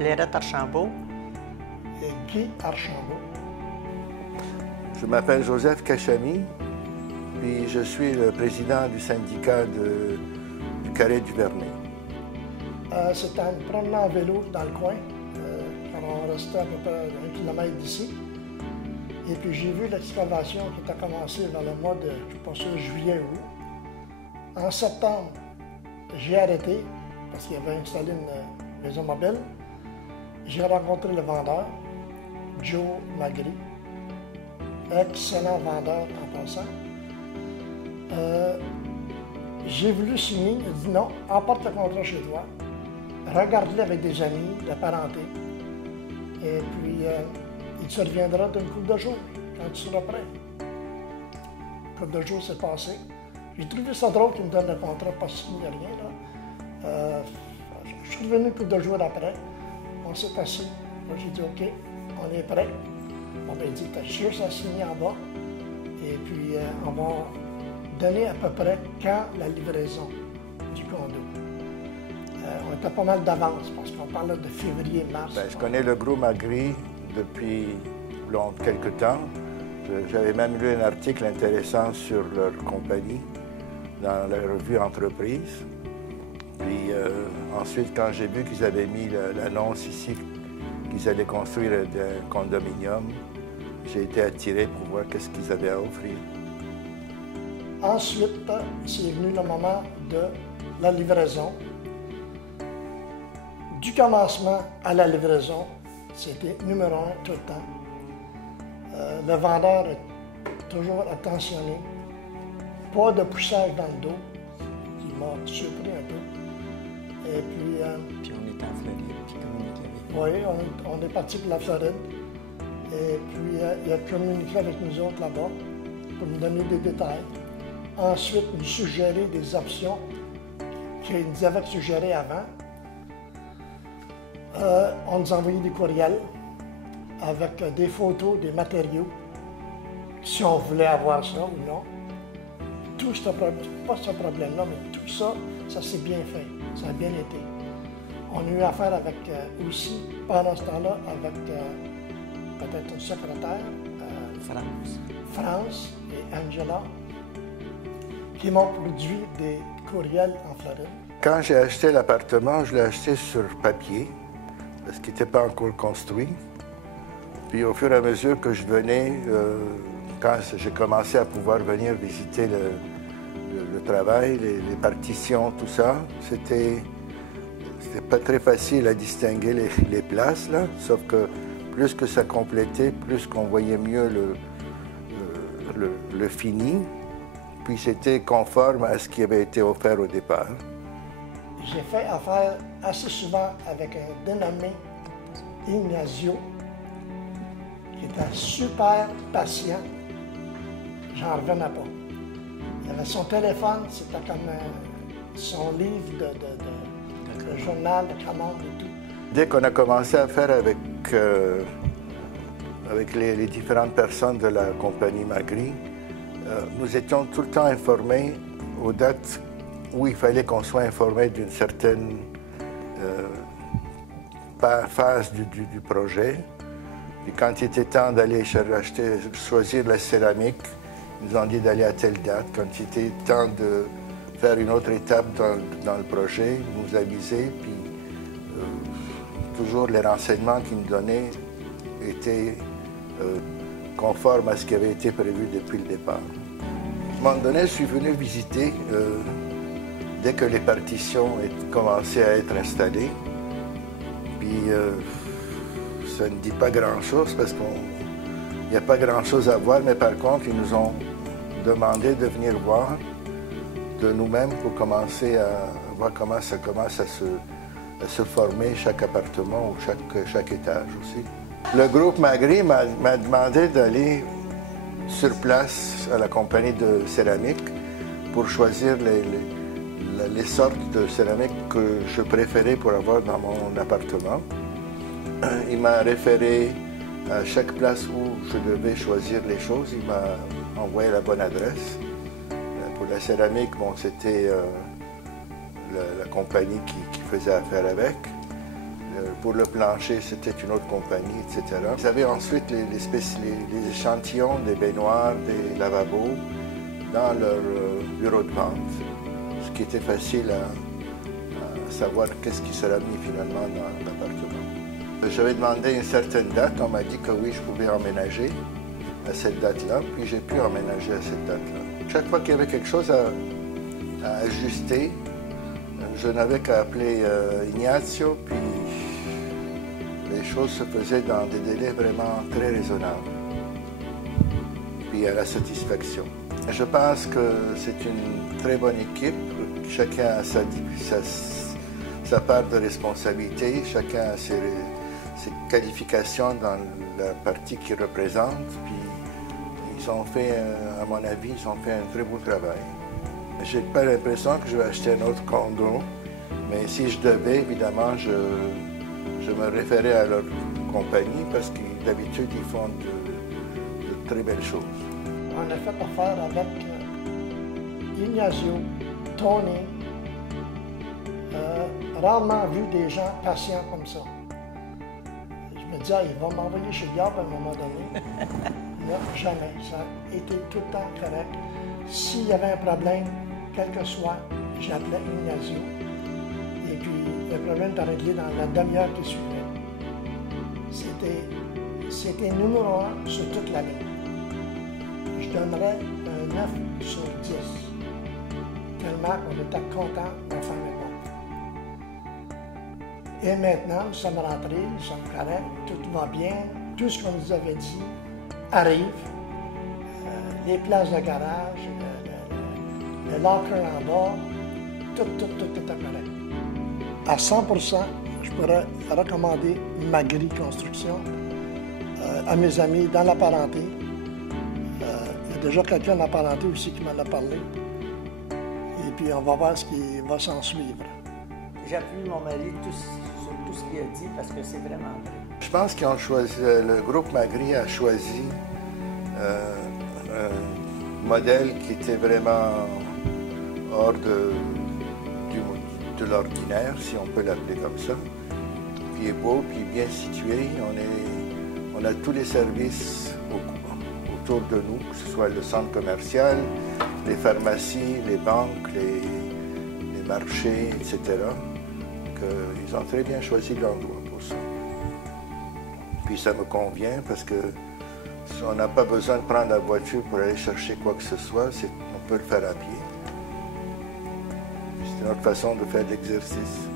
Clairette Archambault. Et Guy Archambault. Je m'appelle Joseph Cachamy, puis je suis le président du syndicat du Carré du Vernet. C'était en promenant en vélo dans le coin, quand on restait à peu près 1 kilomètre d'ici. Et puis j'ai vu l'excavation qui a commencé vers le mois de, je ne suis pas sûr, juillet ou août. En septembre, j'ai arrêté parce qu'il avait installé une maison mobile. J'ai rencontré le vendeur, Joe Magri, excellent vendeur en passant. J'ai voulu signer, il a dit non, emporte le contrat chez toi, regarde-le avec des amis, de parenté, et puis il te reviendra d'une couple de jours quand tu seras prêt. Une couple de jours s'est passé. J'ai trouvé ça drôle qu'il me donne le contrat, pas signé, rien. Là. Je suis revenu une couple de jours après, on s'est assis. Moi j'ai dit OK, on est prêt. On m'a dit, t'as juste à signer en bas, et puis on va donner à peu près quand la livraison du condo. On était pas mal d'avance parce qu'on parlait de février-mars. Je connais le groupe Magri depuis quelque temps. J'avais même lu un article intéressant sur leur compagnie dans la revue Entreprise. Puis ensuite, quand j'ai vu qu'ils avaient mis l'annonce ici, qu'ils allaient construire un condominium, j'ai été attiré pour voir qu'est-ce qu'ils avaient à offrir. Ensuite, c'est venu le moment de la livraison. Du commencement à la livraison, c'était numéro 1 tout le temps. Le vendeur est toujours attentionné. Pas de poussage dans le dos, qui m'a surpris un peu. Et puis... Puis on est en Floride, puis communiqué avec nous. Oui, on est parti pour la Floride. Et puis, il a communiqué avec nous autres là-bas pour nous donner des détails. Ensuite, nous suggérer des options qu'il nous avait suggérées avant. On nous envoyait des courriels avec des photos, des matériaux, si on voulait avoir ça ou non. Tout ce problème, pas ce problème-là, mais tout ça, ça s'est bien fait, ça a bien été. On a eu affaire avec aussi, pendant ce temps-là, avec peut-être une secrétaire, France et Angela, qui m'ont produit des courriels en Floride. Quand j'ai acheté l'appartement, je l'ai acheté sur papier, parce qu'il n'était pas encore construit. Puis au fur et à mesure que je venais, quand j'ai commencé à pouvoir venir visiter le travail, les partitions, tout ça, c'était pas très facile à distinguer les places, là, sauf que plus que ça complétait, plus qu'on voyait mieux le fini, puis c'était conforme à ce qui avait été offert au départ. J'ai fait affaire assez souvent avec un dénommé Ignacio, qui était super patient. J'en revenais pas. Il avait son téléphone, c'était comme son livre de journal, de commandes et tout. Dès qu'on a commencé à faire avec les différentes personnes de la compagnie Magri, nous étions tout le temps informés aux dates où il fallait qu'on soit informé d'une certaine phase du projet. Puis quand il était temps d'aller choisir la céramique, ils nous ont dit d'aller à telle date. Quand il était temps de faire une autre étape dans le projet, ils nous avisaient, puis toujours les renseignements qu'ils nous donnaient étaient conformes à ce qui avait été prévu depuis le départ. À un moment donné, je suis venu visiter dès que les partitions commençaient à être installées. Puis ça ne dit pas grand-chose parce qu'il n'y a pas grand-chose à voir, mais par contre, ils nous ont demandé de venir voir de nous-mêmes pour commencer à voir comment ça commence à se former chaque appartement ou chaque étage aussi. Le groupe Magri m'a demandé d'aller sur place à la compagnie de céramique pour choisir les sortes de céramique que je préférais pour avoir dans mon appartement. Il m'a référé à chaque place où je devais choisir les choses. Il m'a envoyé la bonne adresse. Pour la céramique, bon, c'était la compagnie qui faisait affaire avec. Pour le plancher, c'était une autre compagnie, etc. Ils avaient ensuite les échantillons des baignoires, des lavabos dans leur bureau de vente, ce qui était facile à savoir qu'est-ce qui sera mis finalement dans l'appartement. J'avais demandé une certaine date, on m'a dit que oui, je pouvais emménager à cette date-là, puis j'ai pu emménager à cette date-là. Chaque fois qu'il y avait quelque chose à ajuster, je n'avais qu'à appeler Ignazio, puis les choses se faisaient dans des délais vraiment très raisonnables, puis à la satisfaction. Je pense que c'est une très bonne équipe, chacun a sa part de responsabilité, chacun a ses qualifications dans la partie qu'il représente, puis ils ont fait, à mon avis, ils ont fait un très beau travail. J'ai pas l'impression que je vais acheter un autre condo, mais si je devais, évidemment, je me référais à leur compagnie parce que d'habitude, ils font de très belles choses. On a fait affaire avec Ignazio, Tony. Rarement vu des gens patients comme ça. Je me disais, il va m'envoyer chez le diable à un moment donné. Non, jamais. Ça a été tout le temps correct. S'il y avait un problème, quel que soit, j'appelais Ignazio. Et puis, le problème était réglé dans la demi-heure qui suivait. C'était numéro 1 sur toute la ligne. Je donnerais un 9 sur 10. Tellement qu'on était contents, ma femme et moi. Et maintenant, nous sommes rentrés, nous sommes corrects, tout va bien. Tout ce qu'on nous avait dit arrive. Les places de garage, le locker en bas, tout est correct. À 100%, je pourrais recommander Magri Construction à mes amis dans la parenté. Il y a déjà quelqu'un dans la parenté aussi qui m'en a parlé. Et puis, on va voir ce qui va s'en suivre. J'appuie mon mari sur tout ce qu'il a dit parce que c'est vraiment vrai. Je pense qu'ils ont choisi, le groupe Magri a choisi un modèle qui était vraiment hors de l'ordinaire, si on peut l'appeler comme ça. Puis il est beau, puis bien situé. On a tous les services autour de nous, que ce soit le centre commercial, les pharmacies, les banques, les marchés, etc. Ils ont très bien choisi l'endroit pour ça. Puis ça me convient parce que on n'a pas besoin de prendre la voiture pour aller chercher quoi que ce soit, on peut le faire à pied. C'est notre façon de faire de l'exercice.